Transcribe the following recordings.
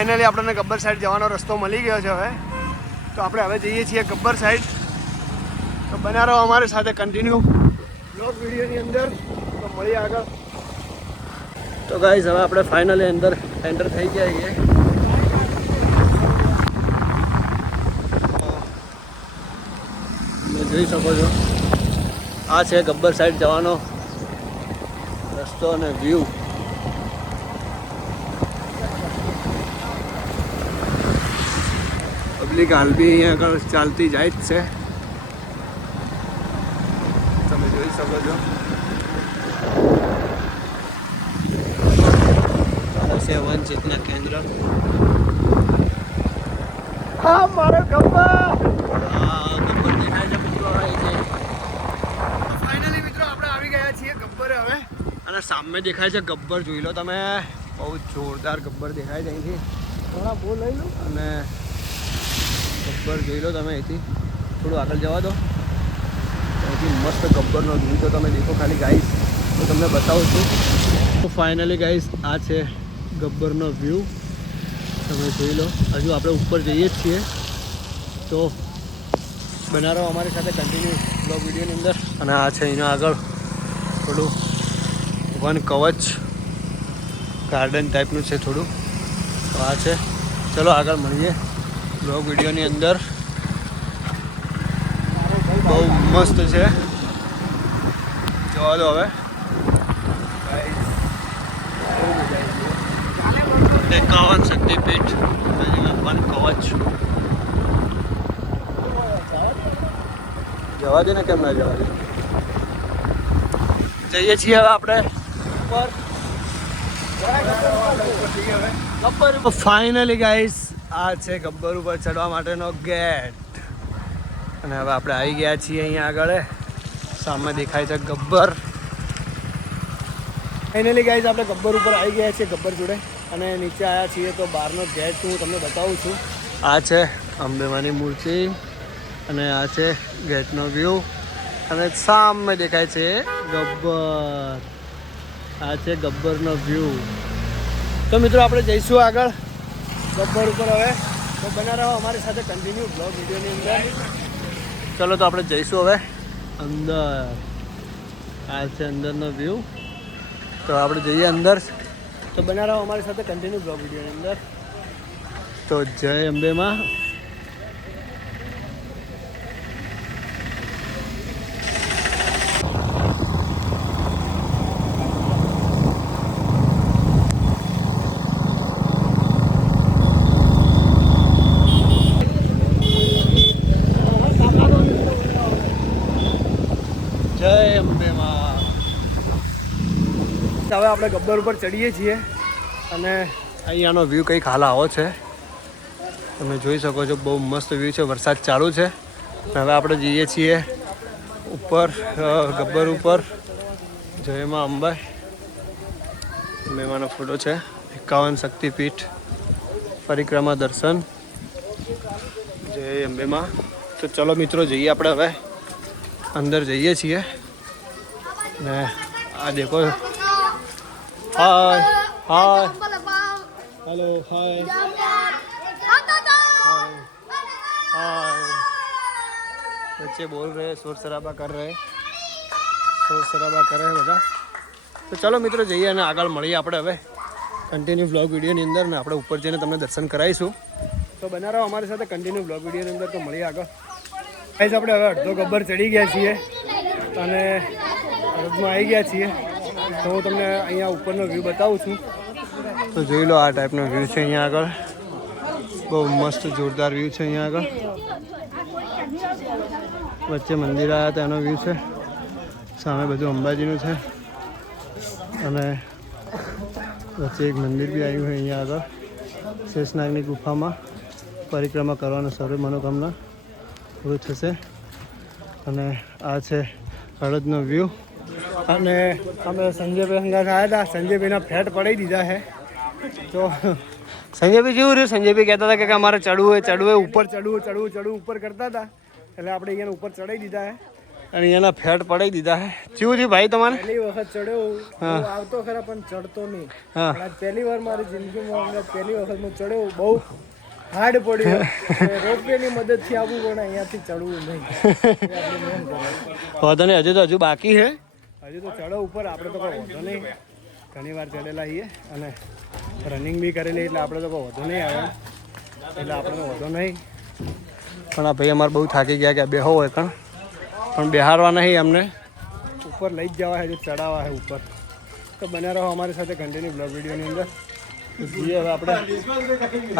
Finally આપણને Gabbar side જવાનો રસ્તો મળી ગયો છે. હવે તો આપણે હવે જઈએ છીએ ગબ્બર સાઈડ. તો બના રહો અમારી સાથે કન્ટિન્યુ બ્લોગ વિડીયોની અંદર. તો મળીએ આગળ. તો ગાઈઝ હવે આપણે ફાઇનલી અંદર એન્ટર થઈ ગયા છીએ. તમે જોઈ શકો છો આ છે ગબ્બર સાઈડ જવાનો રસ્તો અને વ્યૂ. પબ્લિક હાલ બી અહીંયા આગળ ચાલતી જાય જ છે. તમે જોઈ શકો છો છે વન ચેતના કેન્દ્ર. હા મારો ગબ્બર. ગબ્બર દેખાય છે મિત્રો. ફાઇનલી મિત્રો આપણે આવી ગયા છીએ ગબ્બરે હવે. અને સામે દેખાય છે ગબ્બર. જોઈ લો તમે, બહુ જોરદાર ગબ્બર દેખાય છે અહીંથી. થોડા બહુ લઈ લો અને ગબ્બર જોઈ લો તમે. અહીંથી થોડું આગળ જવા દો. અહીંથી મસ્ત ગબ્બરનો વ્યૂ તો તમે દેખો ખાલી ગાઈસ. તો તમને બતાવું છું. તો ફાઇનલી ગાઈસ આ છે ગબ્બરનો વ્યૂ. તમે જોઈ લો. હજુ આપણે ઉપર જઈએ જ છીએ. તો બના રહો અમારી સાથે કન્ટિન્યુ બ્લોગ વિડીયોની અંદર. અને આ છે એના આગળ થોડું વન કવચ ગાર્ડન ટાઈપનું છે થોડું. તો આ છે. ચલો આગળ મળીએ બ્લોગ વિડીયોની અંદર. બહુ મસ્ત છે. જોવા દો હવે. 51 શક્તિપીઠ વન કવચ. જવા દે ને, કેમ ના જવા દે. જઈએ છીએ હવે આપણે ઉપર. ફાઇનલી ગાઈસ આ છે ગબ્બર ઉપર ચડવા માટેનો ગેટ. અને હવે આપણે આવી ગયા છીએ અહીંયા આગળ. સામે દેખાય છે ગબ્બર. ફાઇનલી ગાઈસ આપણે ગબ્બર ઉપર આવી ગયા છીએ, ગબ્બર જોડે. અને નીચે આવ્યા છીએ તો બહારનો ગેટ હું તમને બતાવું છું. આ છે અંબેમાની મૂર્તિ અને આ છે ગેટનો વ્યૂ. અને સામે દેખાય છે ગબ્બર. આ છે ગબ્બરનો વ્યૂ. તો મિત્રો આપણે જઈશું આગળ ગબ્બર ઉપર હવે. તો બના રહો અમારી સાથે કન્ટિન્યુ બ્લોગ વિડીયોની અંદર. ચલો તો આપણે જઈશું હવે અંદર. આ છે અંદરનો વ્યૂ. તો આપણે જઈએ અંદર. તો બના રહો અમારી સાથે કન્ટિન્યુ બ્લોગ વિડીયોની અંદર. તો જય અંબે માં. જય અંબે માં. હવે આપણે ગબ્બર ઉપર ચડીએ છીએ. અને અહીંયાનો વ્યૂ કંઈક હાલ આવો છે. તમે જોઈ શકો છો બહુ મસ્ત વ્યૂ છે. વરસાદ ચાલુ છે. હવે આપણે જઈએ છીએ ઉપર ગબ્બર ઉપર. જય માં અંબે. અંબેમાનો ફોટો છે. 51 શક્તિપીઠ પરિક્રમા દર્શન. જય અંબેમાં. તો ચલો મિત્રો જઈએ આપણે હવે અંદર જઈએ છીએ. ને આ દેખો. હાય हाय हेलो हाय हाय. बच्चे बोल रहे हैं, शोर शराबा कर रहे બધા. તો ચલો મિત્રો જઈએ અને આગળ મળીએ આપણે હવે કન્ટિન્યુ બ્લોગ વિડીયોની અંદર. ને આપણે ઉપર જઈને તમને દર્શન કરાવીશું. તો બના રહો અમારી સાથે કન્ટિન્યુ બ્લોગ વિડીયોની અંદર. તો મળીએ આગળ. ગાઈસ આપણે હવે અડધો ગબ્બર ચડી ગયા છીએ અને અડધમાં આવી ગયા છીએ. તો હું તમને અહીંયા ઉપરનો વ્યૂ બતાવું છું. તો જોઈ લો આ ટાઈપનો વ્યૂ છે અહીંયા આગળ. બહુ મસ્ત જોરદાર વ્યૂ છે અહીંયા આગળ. વચ્ચે મંદિર આવ્યા હતા એનો વ્યૂ છે. સામે બધું અંબાજીનું છે. અને વચ્ચે એક મંદિર બી આવ્યું છે અહીંયા આગળ. શેષનાગની ગુફામાં પરિક્રમા કરવાનો સર્વે મનોકામના પૂરું થશે. અને આ છે હળદનો વ્યૂ. અને અમે સંજયભાઈ સંગાથ આવ્યા હતા. સંજયભાઈના ફ્લેટ પડાવી દીધા છે. તો સંજયભાઈ જેવું રહ્યું. સંજયભાઈ કહેતા હતા કે અમારે ચડવું હોય ઉપર ચડવું ઉપર કરતા હતા. એટલે આપણે અહીંયા ઉપર ચડાવી દીધા છે. અને અહીંયાના ફેટ પડાવી દીધા છે. કેવું થયું ભાઈ તમારે? પહેલી વખત ચડ્યો આવતો ખરા પણ ચડતો નહીં. આજ પહેલી વાર મારી જિંદગીમાં પહેલી વખત હું ચડ્યો. બહુ હાર્ડ પડ્યું. રોપવે ની મદદથી આવવું પણ અહીંયાથી ચડવું નહીં. વાંધો નહીં, હજુ બાકી છે. હજુ તો ચડો ઉપર. આપણે તો કોઈ વાંધો નહીં, ઘણી વાર ચડેલા છીએ અને રનિંગ બી કરેલી, એટલે આપણે તો કોઈ વાંધો નહીં આવે, એટલે આપણે તો વાંધો નહીં. પણ આ ભાઈ અમારે બહુ થાકી ગયા કે બેહો હોય પણ બેહારવા નહીં અમને, ઉપર લઈ જ જવા છે, ચડાવવા છે ઉપર. તો બન્યા રહો અમારી સાથે કન્ટિન્યુ બ્લોગ વિડીયોની અંદર. જઈએ હવે આપણે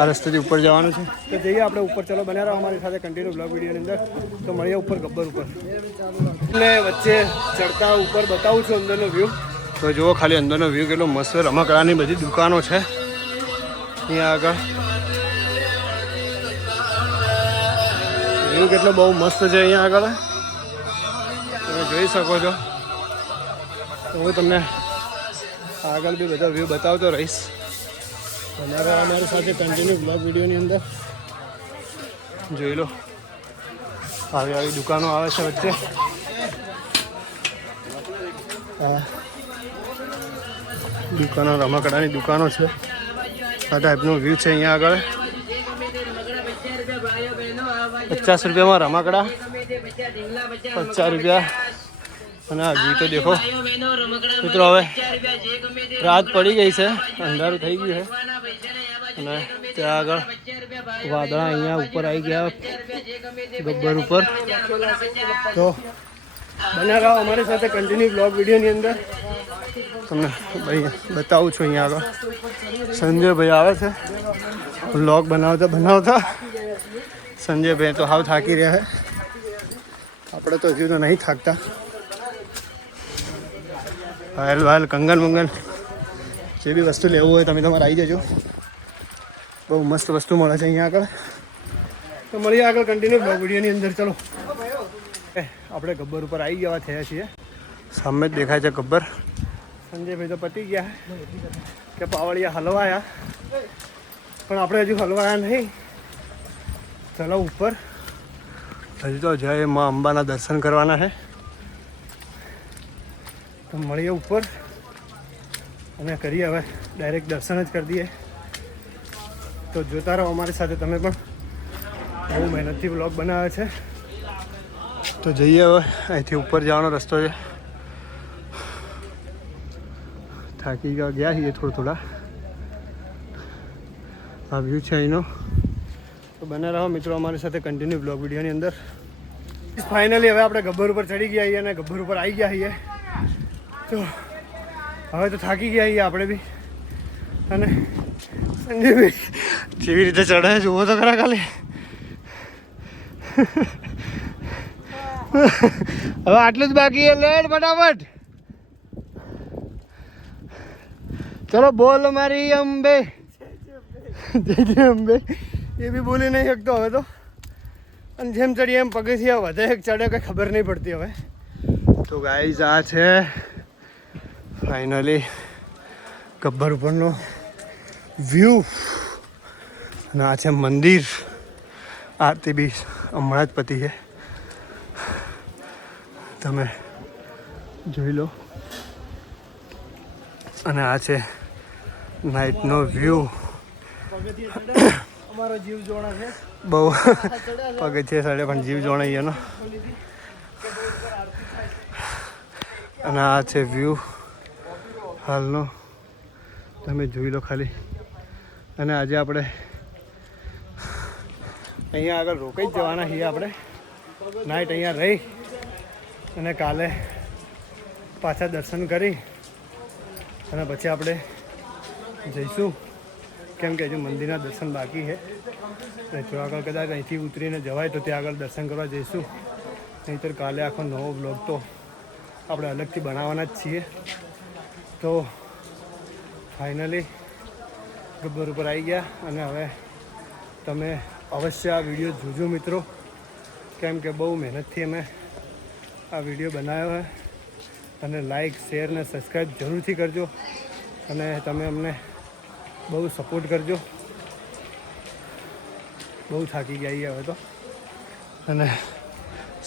આ રસ્તેથી ઉપર જવાનું છે, તો જઈએ આપણે ઉપર. ચલો બન્યા રહો અમારી સાથે કન્ટિન્યુ બ્લોગ વિડીયોની અંદર. તો મળીએ ઉપર ગબ્બર ઉપર. એટલે વચ્ચે ચડતા ઉપર બતાવું છું અંદરનો વ્યૂ. તો જુઓ ખાલી અંદરનો વ્યૂ કેટલો મસ્ત. રમકડાની બધી દુકાનો છે અહીંયા આગળ. વ્યૂ કેટલો બહુ મસ્ત છે અહીંયા આગળ, તમે જોઈ શકો છો. તો હું તમને આગળ બી બધા વ્યૂ બતાવતો રહીશ. અમારી સાથે કન્ટિન્યુ બ્લોગ વિડીયોની અંદર જોઈ લો. આવી દુકાનો આવે છે વચ્ચે. દુકાનો, રમકડાની દુકાનો છે. આ ટાઈપનો વ્યૂ છે અહીંયા આગળ. 50 રૂપિયામાં રમકડા, 50 રૂપિયા. અને આ વ્યૂ તો દેખો મિત્રો. હવે રાત પડી ગઈ છે, અંધારું થઈ ગયું છે. અને ત્યાં આગળ વાદળા અહીંયા ઉપર આવી ગયા ગબ્બર ઉપર. તો બન્યા રહો અમારી સાથે કન્ટિન્યુ બ્લોગ વિડીયોની અંદર. તમને ભાઈ બતાવું છું. અહીંયા આગળ સંજયભાઈ આવે છે બ્લોગ બનાવતા. સંજયભાઈ તો હાવ થાકી રહ્યા છે. આપણે તો હજુ તો નહીં થાકતા. વાયલ કંગન મંગન જે બી વસ્તુ લેવું હોય તમે તમારે આવી જજો. બહુ મસ્ત વસ્તુ મળે છે અહીંયા આગળ. તો મળીએ આગળ કન્ટિન્યુ બ્લોગ વિડીયોની અંદર. ચલો આપણે ગબ્બર ઉપર આવી ગયા થયા છીએ. સામે જ દેખાય છે ગબ્બર. સંજયભાઈ તો પતી ગયા કે પાવડિયા હલવાયા, પણ આપણે હજુ હલવાયા નહીં. ચલો ઉપર. હજુ તો જય મા અંબાના દર્શન કરવાના છે. તો મળીએ ઉપર અને કરીએ હવે ડાયરેક્ટ દર્શન જ કરી દઈએ. તો જોતા રહો અમારી સાથે. તમે પણ બહુ મહેનતથી બ્લોગ બનાવે છે. તો જઈએ હવે. અહીંથી ઉપર જવાનો રસ્તો છે. થાકી ગયા છીએ થોડા. આ વ્યૂ છે અહીંનો. તો બને રહો મિત્રો અમારી સાથે કન્ટિન્યુ બ્લોગ વિડીયોની અંદર. ફાઇનલી હવે આપણે ગબ્બર ઉપર ચડી ગયા છીએ અને ગબ્બર ઉપર આવી ગયા છીએ. તો હવે તો થાકી ગયા છીએ આપણે બી. અને સંજયભાઈ જેવી રીતે ચડે જુઓ તો ખરા ખાલી. હવે આટલું જ બાકી છે. લેટ ફટાફટ. ચલો બોલ મારી અંબે. જય અંબે. એ બી બોલી નહીં શકતો હવે તો. અને જેમ ચડીએ એમ પગથિયા વધે ચડે કંઈ ખબર નહીં પડતી હવે. તો ગાઈઝ આ છે ફાઇનલી ગબ્બર ઉપરનો વ્યૂ. અને આ છે મંદિર. આરતી બી હમણાં જ પતી છે, તમે જોઈ લો. અને આ છે નાઇટનો વ્યૂ. અમારો જીવ જોણા છે. બહુ પગથિયે ચડે પણ જીવ જોણાઈ એનો. અને આ છે વ્યૂ હાલનો, તમે જોઈ લો ખાલી. અને આજે આપણે અહીંયા આગળ રોકાઈ જ જવાના છીએ. આપણે નાઇટ અહીંયા રહી અને કાલે પાછા દર્શન કરી અને પછી આપણે જઈશું, કેમ કે હજુ મંદિરના દર્શન બાકી છે. અને જો આગળ કદાચ અહીંથી ઉતરીને જવાય તો ત્યાં આગળ દર્શન કરવા જઈશું. નહીંતર કાલે આખો નવો બ્લોગ તો આપણે અલગથી બનાવવાના જ છીએ. તો ફાઇનલી ગબ્બર ઉપર આવી ગયા. અને હવે તમે અવશ્ય આ વિડીયો જોજો મિત્રો, કેમ કે બહુ મહેનતથી અમે આ વિડીયો બનાવ્યો છે. અને લાઈક, શેર ને સબસ્ક્રાઈબ જરૂરથી કરજો. અને તમે અમને બહુ સપોર્ટ કરજો. બહુ થાકી ગયા હવે તો. અને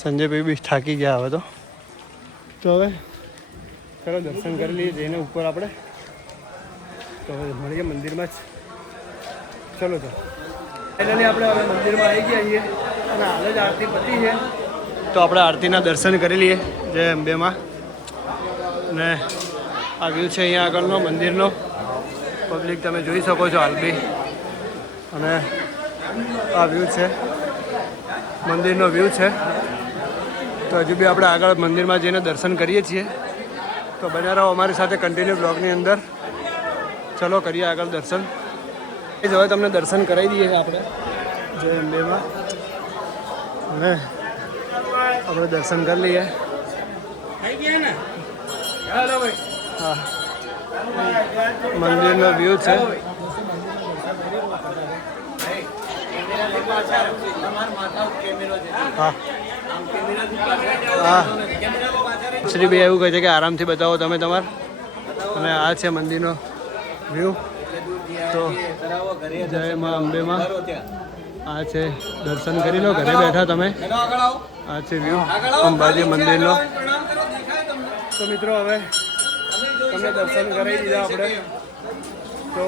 સંજયભાઈ બી થાકી ગયા હવે તો. તો હવે ચાલો દર્શન કરી લઈએ જઈને ઉપર આપણે. તો હવે મળીએ મંદિરમાં જ. ચલો તો ફાઇનલી આપણે હવે મંદિરમાં આવી ગયા છીએ અને હાલ જ આરતી પતી છે. તો આપણે આરતીના દર્શન કરી લઈએ જય અંબેમાં. અને આ વ્યૂ છે અહીંયા આગળનો મંદિરનો. પબ્લિક તમે જોઈ શકો છો હાલ બી. અને આ વ્યૂ છે મંદિરનો વ્યૂ છે. તો હજુ બી આપણે આગળ મંદિરમાં જઈને દર્શન કરીએ છીએ. તો બન્યા રહો અમારી સાથે કન્ટિન્યુ બ્લોગની અંદર. ચલો કરીએ આગળ દર્શન. હવે તમને દર્શન કરાવી દઈએ આપણે જય અંબેમાં. અને આપણે દર્શન કરી લઈએ. હા મંદિરનો વ્યૂ છે. હા હા શ્રીભાઈ એવું કહે છે કે આરામથી બતાવો તમે તમાર. અને આ છે મંદિરનો વ્યૂ. તો જય મા અંબેમાં. આ છે દર્શન કરી લો ઘરે બેઠા તમે. આ છે વ્યૂ અંબાજી મંદિરનો. તો મિત્રો હવે તમને દર્શન કરાવી દીધા આપણે. તો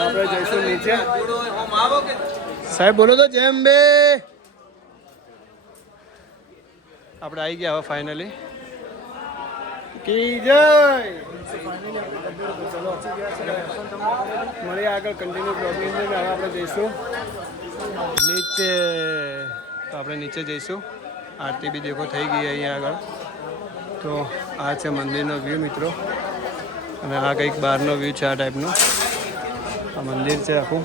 આપણે જઈશું નીચે. સાહેબ બોલો તો જય અંબે. આપણે આવી ગયા હવે ફાઇનલી. કી જય. મળીએ આગળ કન્ટિન્યુ બ્લોગની અંદર. હવે આપણે જઈશું નીચે. તો આપણે નીચે જઈશું. આરતી બી દેખો થઈ ગઈ અહીંયા આગળ. તો આ છે મંદિરનો વ્યૂ મિત્રો. અને આ કંઈક બહારનો વ્યૂ છે આ ટાઈપનો. આ મંદિર છે આખું.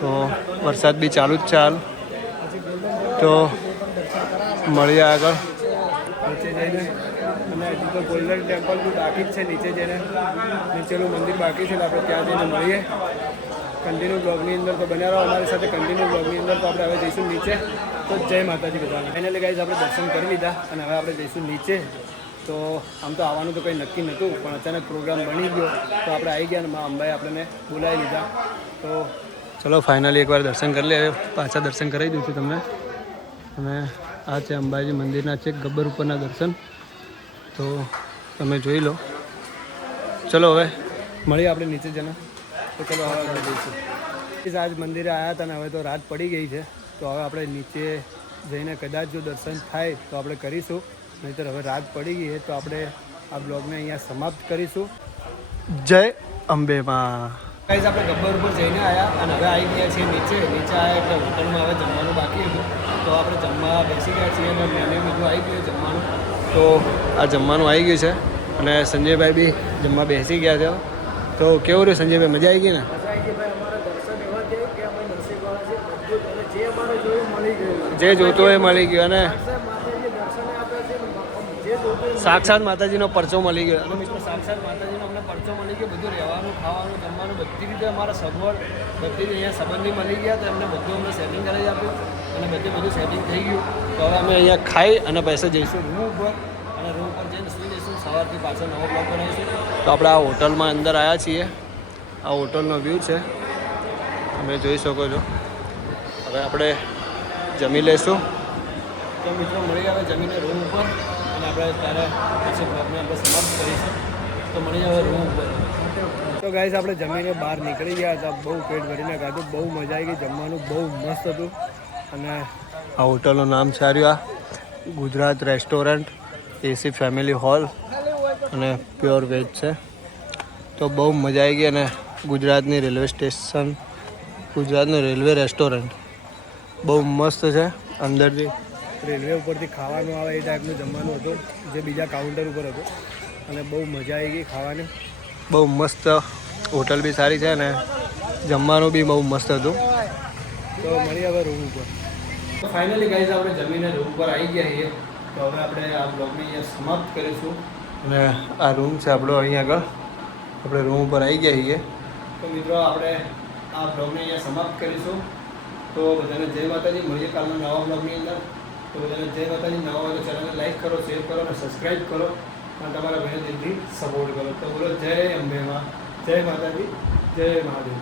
તો વરસાદ બી ચાલુ જ છે હાલ. તો મળીએ આગળ નીચે જઈને. અને હજુ તો ગોલ્ડન ટેમ્પલ બી બાકી જ છે નીચે જઈને. નીચેનું મંદિર બાકી છે. આપણે ત્યાં જઈને મળીએ કન્ટિન્યુ બ્લોગની અંદર. તો બન્યા રહો અમારી સાથે કન્ટિન્યુ બ્લોગની અંદર. તો આપણે હવે જઈશું નીચે. તો જય માતાજી બધાને. ફાઇનલી ગાઈઝ આપણે દર્શન કરી લીધા અને હવે આપણે જઈશું નીચે. તો આમ તો આવવાનું તો કંઈ નક્કી નહોતું પણ અચાનક પ્રોગ્રામ બની ગયો તો આપણે આવી ગયા અને મા અંબાએ આપણને બોલાવી લીધા. તો ચલો ફાઇનલી એકવાર દર્શન કરી લે. પાછા દર્શન કરાવી દઉં છું તમને. અને આ છે અંબાજી મંદિરના છે ગબ્બર ઉપરના દર્શન. તો તમે જોઈ લો. ચલો હવે મળીએ આપણે નીચે જઈને. તો ચલો હવે આપણે જઈશું. આજ મંદિરે આવ્યા હતા ને હવે તો રાત પડી ગઈ છે. તો હવે આપણે નીચે જઈને કદાચ જો દર્શન થાય તો આપણે કરીશું. નહીંતર હવે રાત પડી ગઈ છે તો આપણે આ બ્લોગને અહીંયા સમાપ્ત કરીશું. જય અંબેમાં. ગાઈઝ આપણે ગબ્બર ઉપર જઈને આવ્યા અને હવે આવી ગયા છીએ નીચે. નીચે આવ્યા એટલે હોટલમાં હવે જમવાનું બાકી હતું. તો આપણે જમવા બેસી ગયા છીએ અને મેને બધું આવી ગયું જમવાનું. તો આ જમવાનું આવી ગયું છે અને સંજયભાઈ બી જમવા બેસી ગયા છે. તો કેવું રહ્યું સંજયભાઈ? મજા આવી ગઈ ને? જે જોતો એ મળી ગયો. અને સાક્ષાત માતાજીનો પરચો મળી ગયો. અને મિત્રો સાક્ષાત માતાજીનો અમને પરચો મળી ગયો. બધું રહેવાનું ખાવાનું જમવાનું બધી રીતે અમારા સગવડ બધી જ અહીંયા સંબંધી મળી ગયા. તો એમને બધું અમને સેટિંગ કરાવી આપ્યું અને બધું સેટિંગ થઈ ગયું. તો હવે અમે અહીંયા ખાઈ અને પૈસા જઈશું રૂમ ઉપર. અને રૂમ ઉપર જઈને સુઈ જઈશું. સવારથી પાછો નવો બ્લોગ બનાવીશું. તો આપણે આ હોટલમાં અંદર આવ્યા છીએ. આ હોટલનો વ્યૂ છે તમે જોઈ શકો છો. હવે આપણે જમી લઈશું. તો મિત્રો મળી આવે જમીને રૂમ ઉપર અને આપણે ત્યારે પછી બ્લોગને આપણે સમાપ્ત કરીશું. તો મળી આવે રૂમ ઉપર. તો ગાઈઝ આપણે જમીને બહાર નીકળી ગયા હતા. બહુ પેટ ભરીને ખાધું. બહુ મજા આવી ગઈ. જમવાનું બહુ મસ્ત હતું. અને આ હોટલનું નામ છે આ ગુજરાત રેસ્ટોરન્ટ એસી ફેમિલી હોલ અને પ્યોર વેજ છે. તો બહુ મજા આવી ગઈ. અને ગુજરાતની રેલવે સ્ટેશન ગુજરાતનું રેલવે રેસ્ટોરન્ટ બહુ મસ્ત છે. અંદરથી રેલવે ઉપરથી ખાવાનું આવે એ ટાઈપનું જમવાનું હતું જે બીજા કાઉન્ટર ઉપર હતું. અને બહુ મજા આવી ગઈ ખાવાની. બહુ મસ્ત હોટલ બી સારી છે અને જમવાનું બી બહુ મસ્ત હતું. તો મળી હવે રૂમ ઉપર. ફાઇનલી ગાઈઝ આપણે જમીને રૂમ ઉપર આવી ગયા છીએ. તો હવે આપણે આ બ્લોગને અહીંયા સમાપ્ત કરીશું. અને આ રૂમ છે આપણો. અહીંયા આગળ આપણે રૂમ ઉપર આવી ગયા છીએ. તો મિત્રો આપણે આ બ્લોગને અહીંયા સમાપ્ત કરીશું. તો બધાને જય માતાજી. મળીએ કાલના નવા બ્લોગની અંદર. તો બધાને જય માતાજી. નવા હોય તો ચેનલને લાઈક કરો, શેર કરો અને સબસ્ક્રાઈબ કરો અને તમારા બહેન દિલથી સપોર્ટ કરો. તો બોલો જય અંબેમાં, જય માતાજી, જય મહાદેવ.